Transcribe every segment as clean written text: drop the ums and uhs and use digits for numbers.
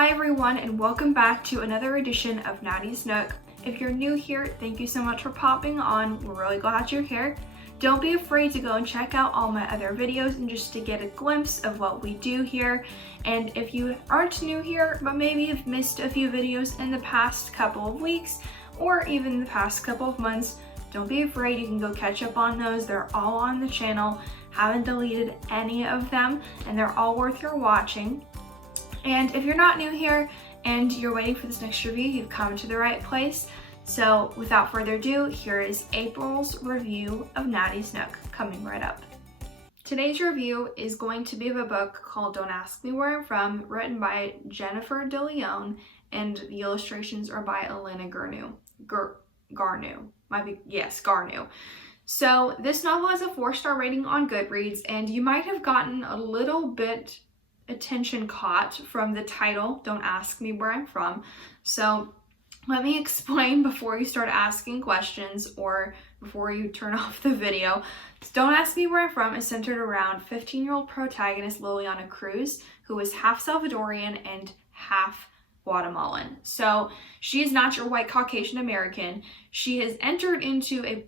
Hi everyone, and welcome back to another edition of Nattie's Nook. If you're new here, thank you so much for popping on. We're really glad you're here. Don't be afraid to go and check out all my other videos and just to get a glimpse of what we do here. And if you aren't new here, but maybe you've missed a few videos in the past couple of weeks or even the past couple of months, don't be afraid, you can go catch up on those. They're all on the channel. Haven't deleted any of them, and they're all worth your watching. And if you're not new here and you're waiting for this next review, you've come to the right place. So without further ado, here is April's review of Nattie's Nook, coming right up. Today's review is going to be of a book called Don't Ask Me Where I'm From, written by Jennifer DeLeon, and the illustrations are by Elena Garneau. Garneau. So this novel has a 4-star rating on Goodreads, and you might have gotten a little bit attention caught from the title, Don't Ask Me Where I'm From. So let me explain before you start asking questions or before you turn off the video. Don't Ask Me Where I'm From is centered around 15-year-old protagonist Liliana Cruz, who is half Salvadorian and half Guatemalan. So she is not your white Caucasian American. She has entered into a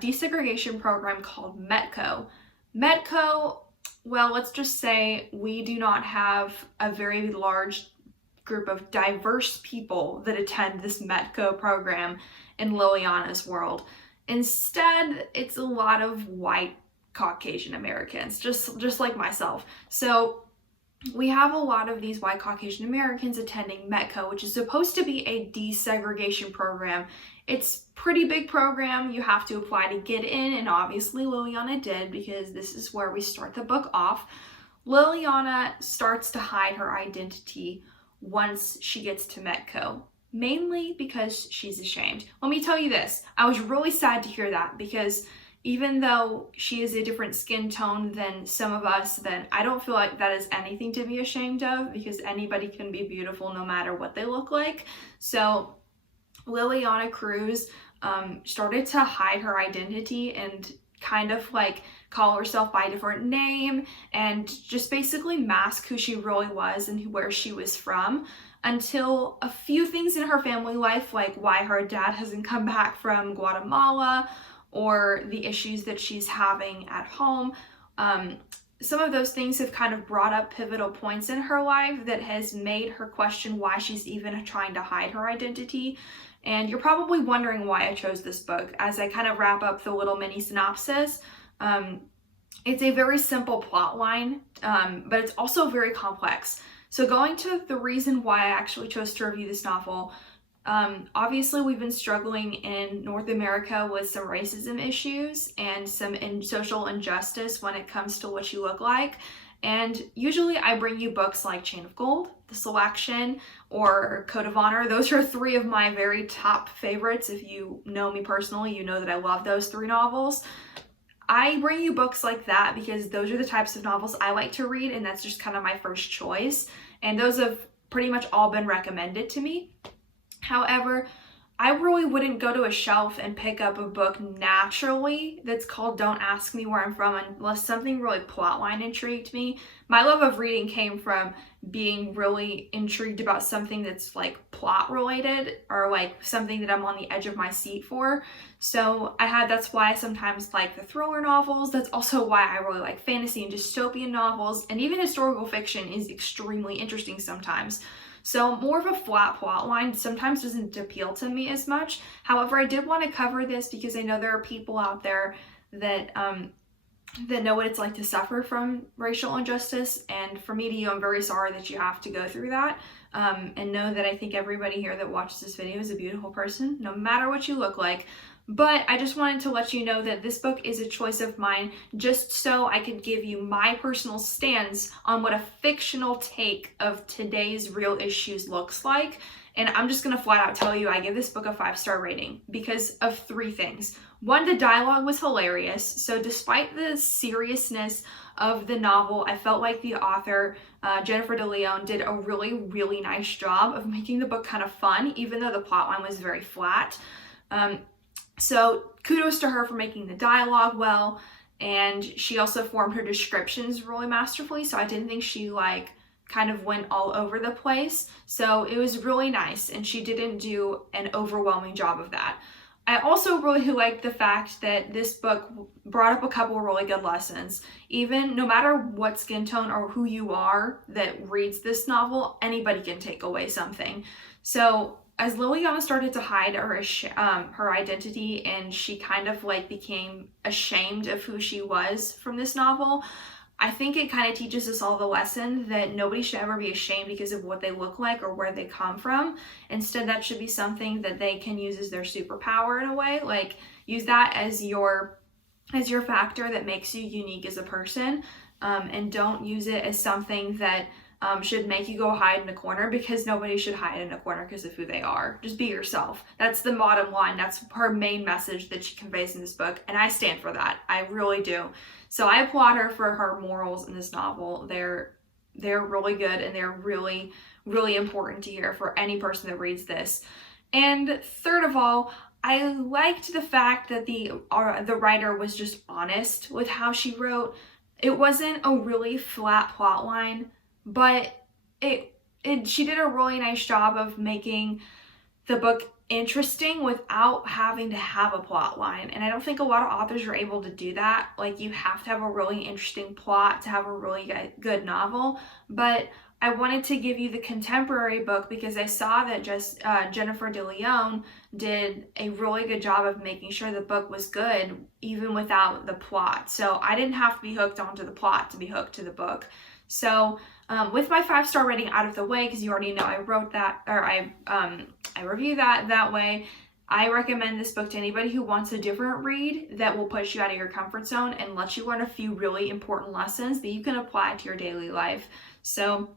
desegregation program called METCO. METCO, well, let's just say we do not have a very large group of diverse people that attend this METCO program in Liliana's world. Instead, it's a lot of white Caucasian Americans, just like myself. So we have a lot of these white Caucasian Americans attending METCO, which is supposed to be a desegregation program. It's a pretty big program. You have to apply to get in, and obviously Liliana did, because this is where we start the book off. Liliana starts to hide her identity once she gets to METCO, mainly because she's ashamed. Let me tell you this, I was really sad to hear that, because even though she is a different skin tone than some of us, then I don't feel like that is anything to be ashamed of, because anybody can be beautiful no matter what they look like. So Liliana Cruz started to hide her identity and kind of like call herself by a different name and just basically mask who she really was and where she was from, until a few things in her family life, like why her dad hasn't come back from Guatemala or the issues that she's having at home. Some of those things have kind of brought up pivotal points in her life that has made her question why she's even trying to hide her identity. And you're probably wondering why I chose this book. As I kind of wrap up the little mini synopsis, it's a very simple plot line, but it's also very complex. So going to the reason why I actually chose to review this novel, obviously we've been struggling in North America with some racism issues and some social injustice when it comes to what you look like. And usually I bring you books like Chain of Gold, The Selection, or Code of Honor. Those are 3 of my very top favorites. If you know me personally, you know that I love those 3 novels. I bring you books like that because those are the types of novels I like to read, and that's just kind of my first choice. And those have pretty much all been recommended to me. However, I really wouldn't go to a shelf and pick up a book naturally that's called Don't Ask Me Where I'm From unless something really plotline intrigued me. My love of reading came from being really intrigued about something that's like plot related, or like something that I'm on the edge of my seat for. So that's why I sometimes like the thriller novels. That's also why I really like fantasy and dystopian novels, and even historical fiction is extremely interesting sometimes. So more of a flat plot line sometimes doesn't appeal to me as much. However, I did want to cover this because I know there are people out there that know what it's like to suffer from racial injustice. And for me to you, I'm very sorry that you have to go through that. And know that I think everybody here that watches this video is a beautiful person, no matter what you look like. But I just wanted to let you know that this book is a choice of mine, just so I could give you my personal stance on what a fictional take of today's real issues looks like. And I'm just gonna flat out tell you, I give this book a 5-star rating because of 3 things. 1, the dialogue was hilarious. So despite the seriousness of the novel, I felt like the author, Jennifer DeLeon, did a really, really nice job of making the book kind of fun, even though the plotline was very flat. So kudos to her for making the dialogue well, and she also formed her descriptions really masterfully, so I didn't think she kind of went all over the place. So it was really nice, and she didn't do an overwhelming job of that. I also really liked the fact that this book brought up a couple of really good lessons. Even no matter what skin tone or who you are that reads this novel, anybody can take away something. So as Liliana started to hide her identity, and she kind of like became ashamed of who she was from this novel, I think it kind of teaches us all the lesson that nobody should ever be ashamed because of what they look like or where they come from. Instead, that should be something that they can use as their superpower in a way. Like, use that as your factor that makes you unique as a person, and don't use it as something that should make you go hide in a corner, because nobody should hide in a corner because of who they are. Just be yourself. That's the bottom line. That's her main message that she conveys in this book, and I stand for that. I really do. So I applaud her for her morals in this novel. They're really good, and they're really, really important to hear for any person that reads this. And third of all, I liked the fact that the writer was just honest with how she wrote. It wasn't a really flat plot line, but she did a really nice job of making the book interesting without having to have a plot line. And I don't think a lot of authors are able to do that. Like, you have to have a really interesting plot to have a really good novel. But I wanted to give you the contemporary book because I saw that Jennifer De Leon did a really good job of making sure the book was good even without the plot. So I didn't have to be hooked onto the plot to be hooked to the book. So with my 5-star rating out of the way, because you already know I wrote that, or I review that way, I recommend this book to anybody who wants a different read that will push you out of your comfort zone and let you learn a few really important lessons that you can apply to your daily life. So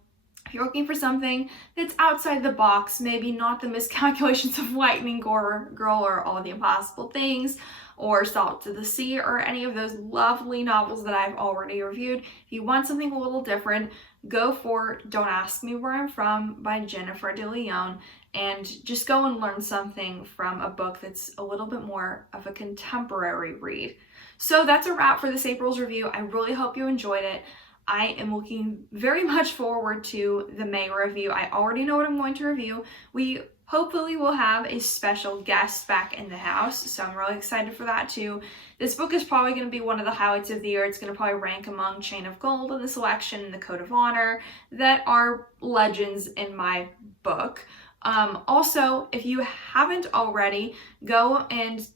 if you're looking for something that's outside the box, maybe not the miscalculations of Lightning Girl or All the Impossible Things or Salt to the Sea or any of those lovely novels that I've already reviewed, if you want something a little different, go for Don't Ask Me Where I'm From by Jennifer De Leon, and just go and learn something from a book that's a little bit more of a contemporary read. So that's a wrap for this April's review. I really hope you enjoyed it. I am looking very much forward to the May review. I already know what I'm going to review. We hopefully will have a special guest back in the house, so I'm really excited for that too. This book is probably going to be one of the highlights of the year. It's going to probably rank among Chain of Gold and The Selection and The Code of Honor that are legends in my book. Also, if you haven't already, go and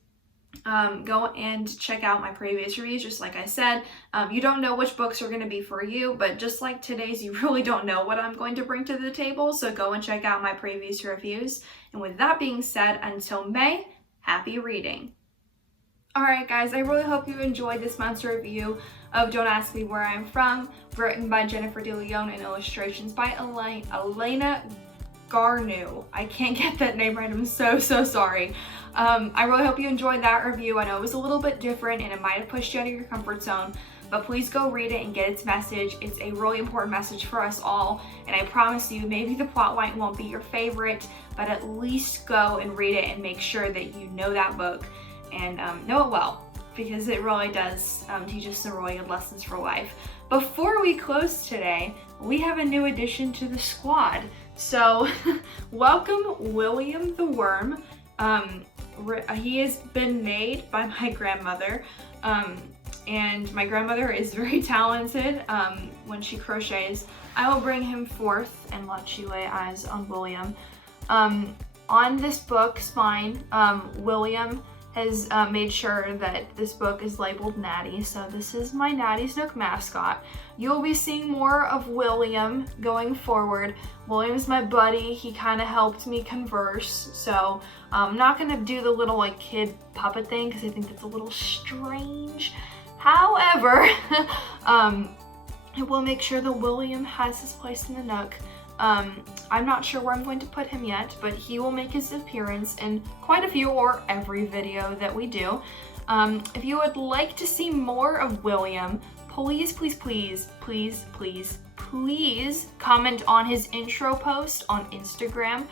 check out my previous reviews. Just like I said, you don't know which books are going to be for you, but just like today's, you really don't know what I'm going to bring to the table, so go and check out my previous reviews. And with that being said, until May, happy reading. Alright guys, I really hope you enjoyed this month's review of Don't Ask Me Where I'm From, written by Jennifer De Leon and illustrations by Elena Garneau. I can't get that name right, I'm so sorry. I really hope you enjoyed that review. I know it was a little bit different and it might have pushed you out of your comfort zone, but please go read it and get its message. It's a really important message for us all, and I promise you, maybe the plotline won't be your favorite, but at least go and read it and make sure that you know that book and know it well, because it really does teach us some really good lessons for life. Before we close today, we have a new addition to the squad. So welcome William the Worm. He has been made by my grandmother, and my grandmother is very talented when she crochets. I will bring him forth and let you lay eyes on William. On this book spine, William has made sure that this book is labeled Nattie, so this is my Nattie's Nook mascot. You'll be seeing more of William going forward. William's my buddy. He kind of helped me converse, so I'm not going to do the little like kid puppet thing because I think that's a little strange. However, I will make sure that William has his place in the Nook. I'm not sure where I'm going to put him yet, but he will make his appearance in quite a few or every video that we do. If you would like to see more of William, please comment on his intro post on Instagram,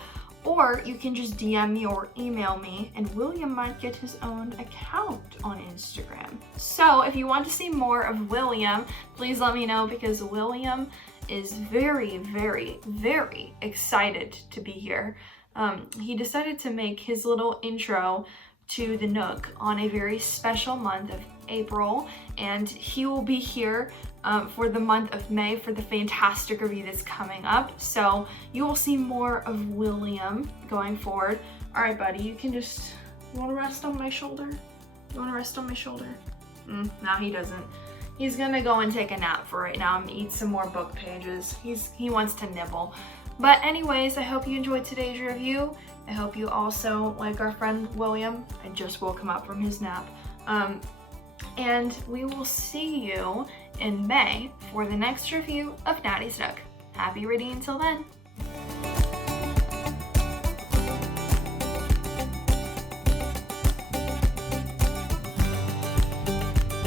or you can just DM me or email me, and William might get his own account on Instagram. So if you want to see more of William, please let me know, because William is very, very, very excited to be here. He decided to make his little intro to the Nook on a very special month of April, and he will be here for the month of May for the fantastic review that's coming up. So you will see more of William going forward. All right, buddy, you want to rest on my shoulder? You want to rest on my shoulder? No, he doesn't. He's gonna go and take a nap for right now and eat some more book pages. He wants to nibble. But anyways, I hope you enjoyed today's review. I hope you also like our friend William. I just woke him up from his nap. And we will see you in May for the next review of Nattie's Nook. Happy reading until then.